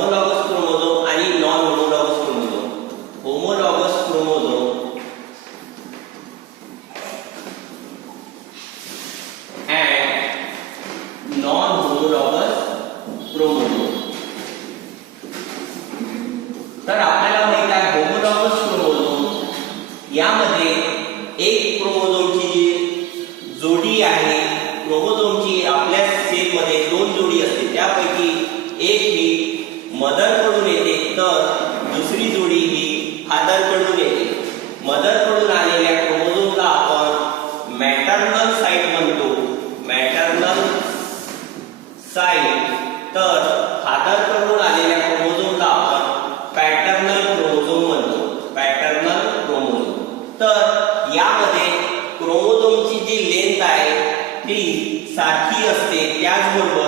Homologous chromosome आणि non homologous chromosome. Homologous chromosome and non-homologous chromosome. तर आपल्याला माहित आहे होमोलॉगस क्रोमोझोम यामध्ये एक क्रोमोझोमची जी जोडी आहे, क्रोमोझोमची आपल्या सेलमध्ये दोन जोडी असते, त्यापैकी एक ही मदर कडून येते तर दुसरी जोडी ही फादर कडून येते. मदर कडून आलेल्या क्रोमोझोमला आपण मॅटर्नल साइट म्हणतो, मॅटर्नल साइट. तर फादर कडून आलेल्या क्रोमोझोमला आपण पॅटर्नल क्रोमोझोम म्हणतो, पॅटर्नल क्रोमोझोम. तर यामध्ये क्रोमोझोमची जी लेंथ आहे ती सारखी असते, त्याचबरोबर